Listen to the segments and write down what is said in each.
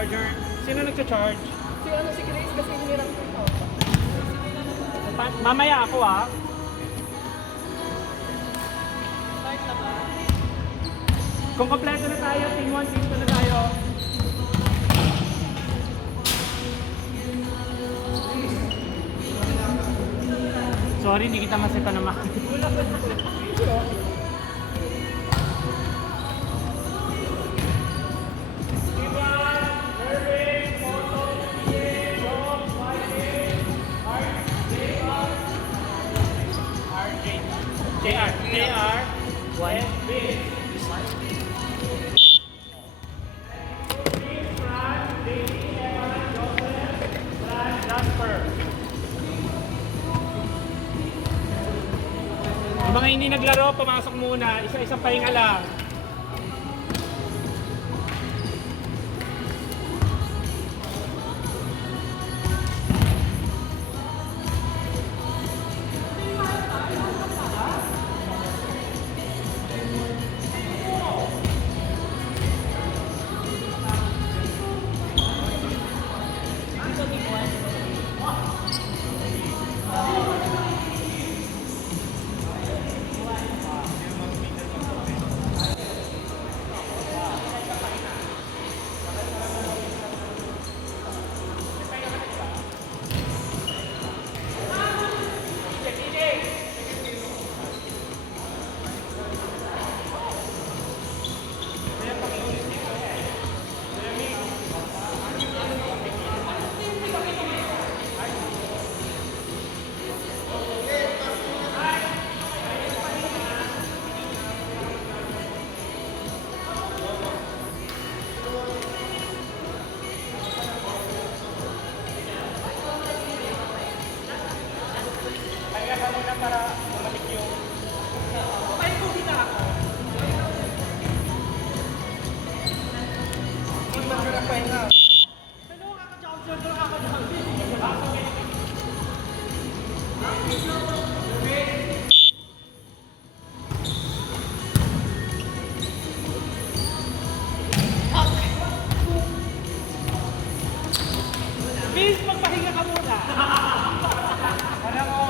charger. Sino nagcha-charge? Si Grace kasi hinirang ko ito. Mamaya ako ah. Start na ba? Kung kompleto na tayo, team 1, team 2 na tayo. Sorry, hindi kita masita na makakita. JR. One. Yung mga hindi naglaro, pumasok muna. Isa-isang pahinga lang. Para bumalik yung... Ay, pugi na ako. Hindi ba ka na pahinga? Pero kaka-jouncer, pero kaka-jouncer. Vince, magpahinga ka muna. Alam mo,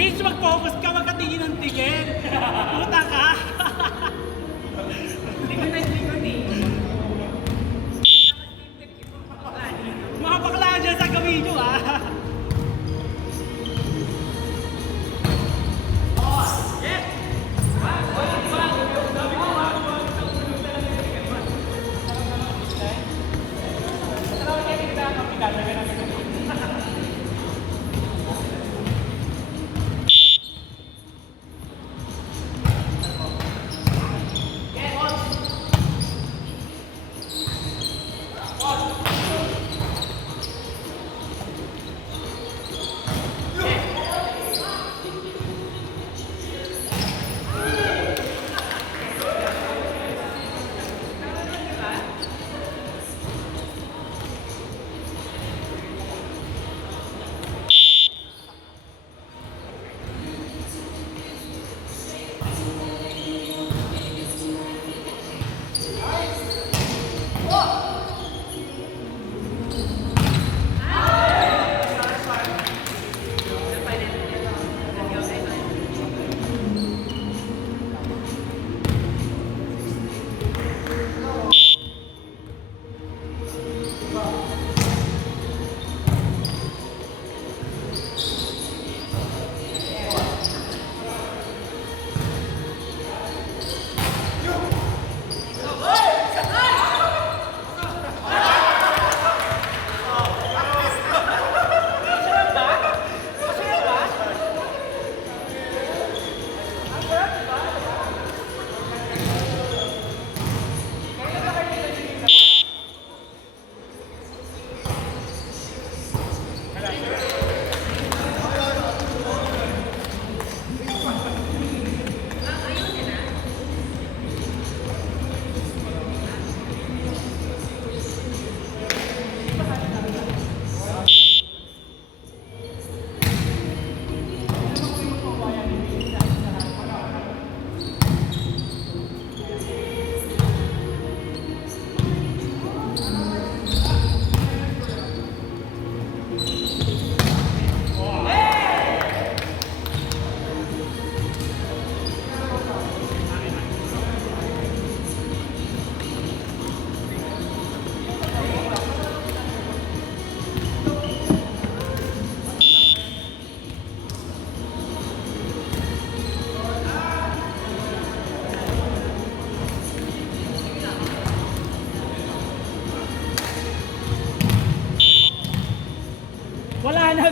Vince, mag-focus ka, magkatingin ng tingin. Puta ka. Likod na likod eh. Mga bakla dyan sa gawin nyo ah.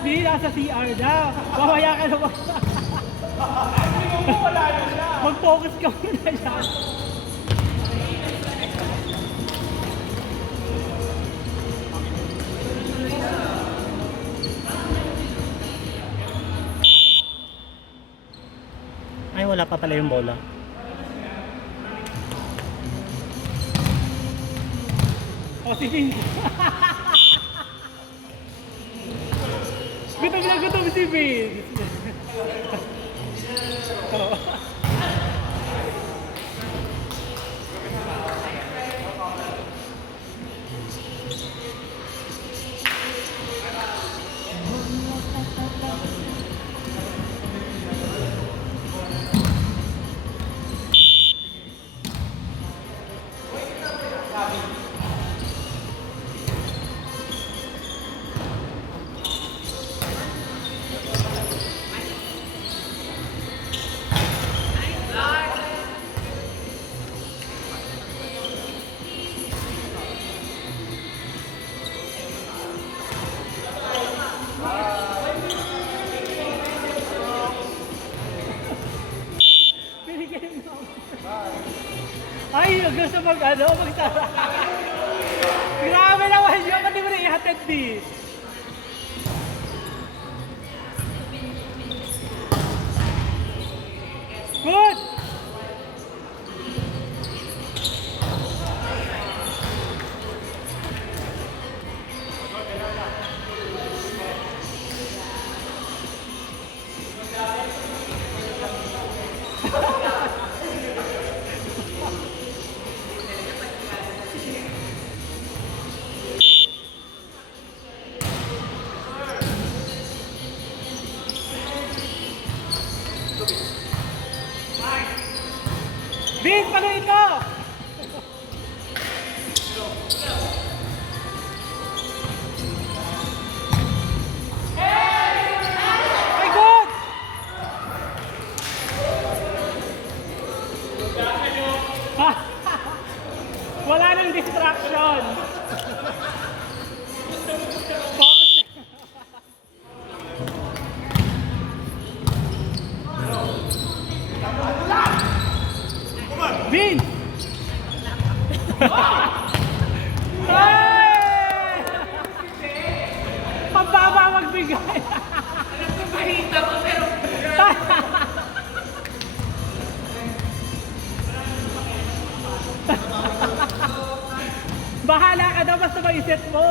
Hindi, nasa CR na. Mamaya ka na Wala na siya. mag-focus ka muna siya. Ay, wala pa pala yung bola. O, si Vince. Gutom na gutom si Vince. Oo. Binigyan mo. Ay, gusto magsara. Grabe naman yun, pati mo na ihatid di. Good! Vince, paano ito? Ay, good! Wala nang distraction. Focus. Vin! Hey! Pababa magbigay. Mahita ko pero Bahala ka daw basta ma-set mo.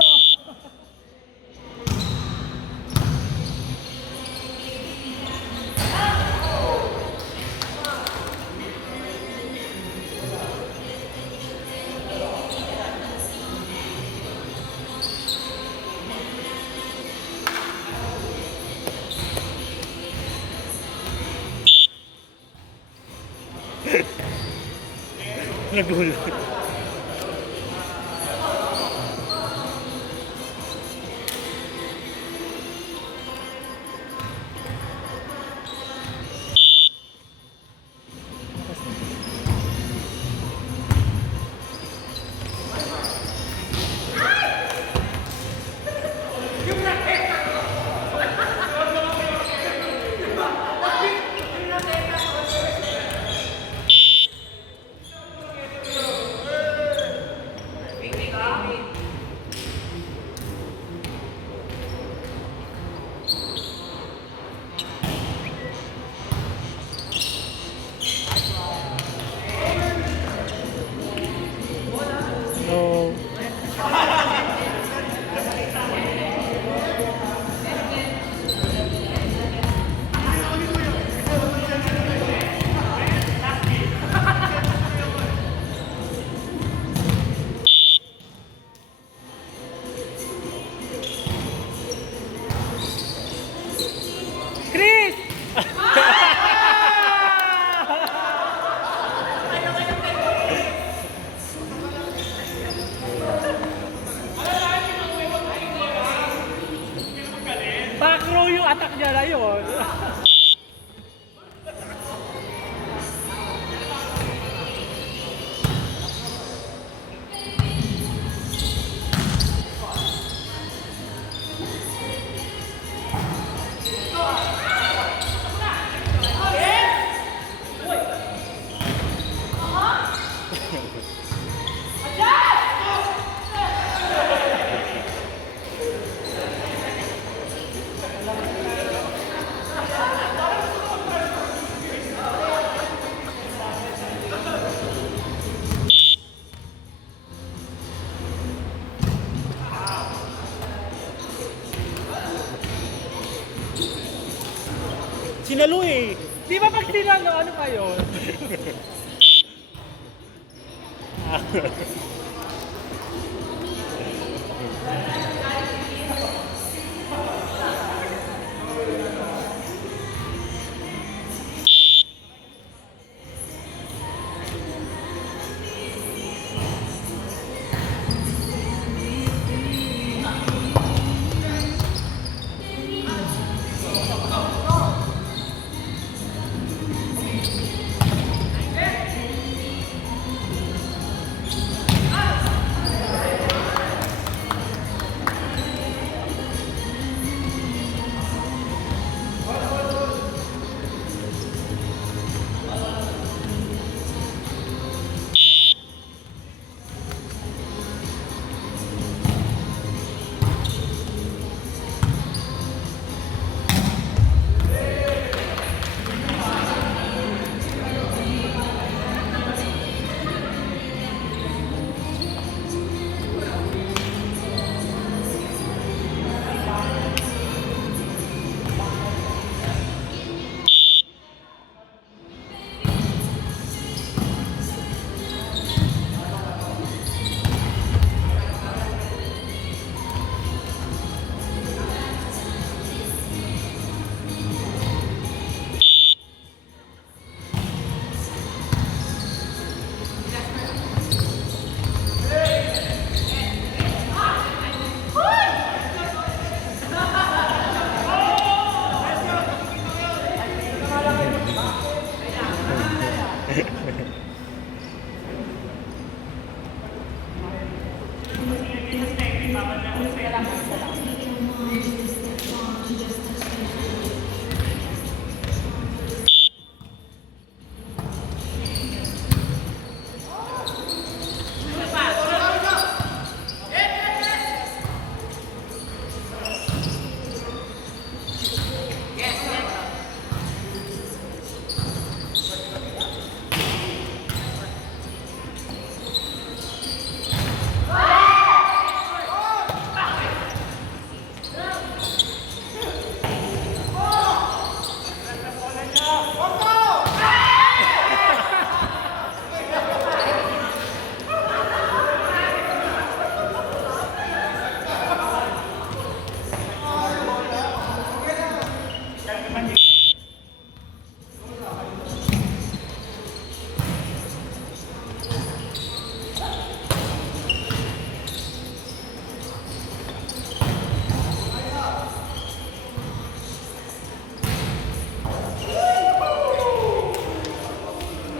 Nagulat. sinalo eh. Di ba pag sinalo, ano pa yun?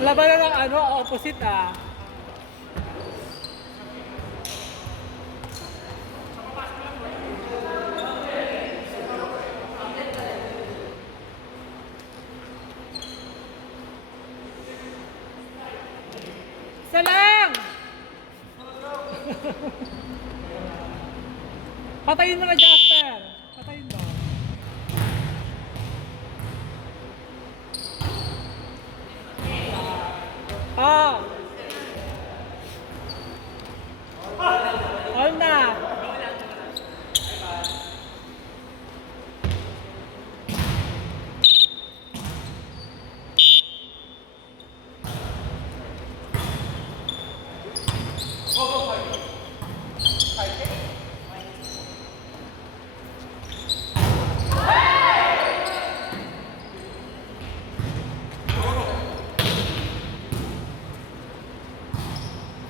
Labanan ng ano, opposite ah. Isa lang! Patayin mo na, Jasper. Patayin mo. Ah! All na!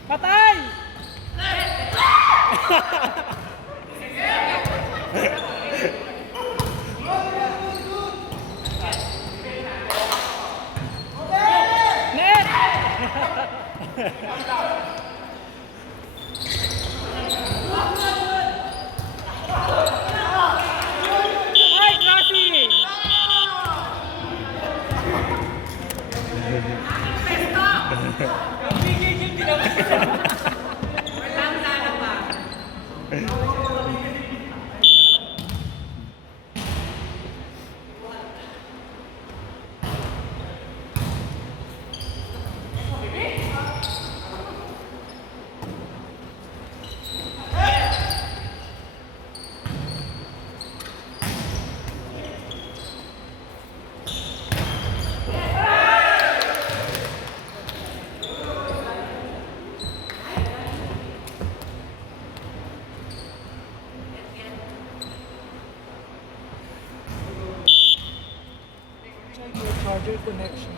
Patay! Net! Ay, crossing! Check your charger connection.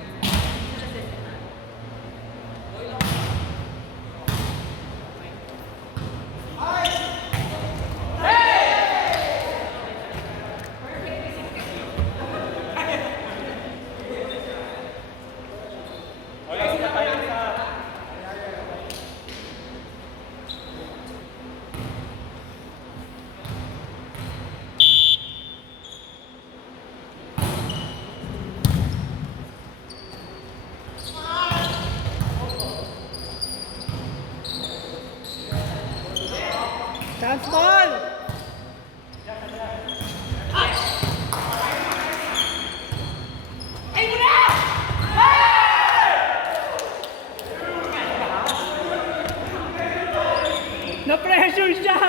Chance ball! Na-pressure siya!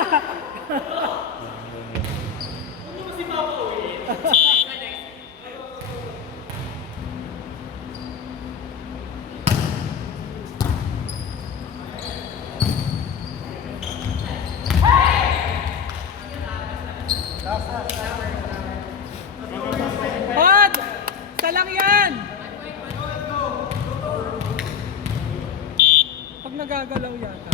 Pod! Isa lang yan! Pag nagagalaw yata.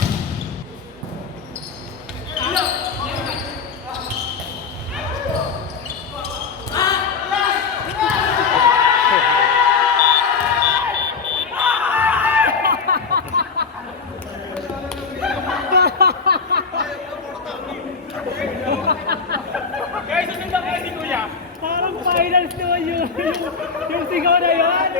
Guys, susundan ko si Kuya. Parang finals naman yung sigaw na yun.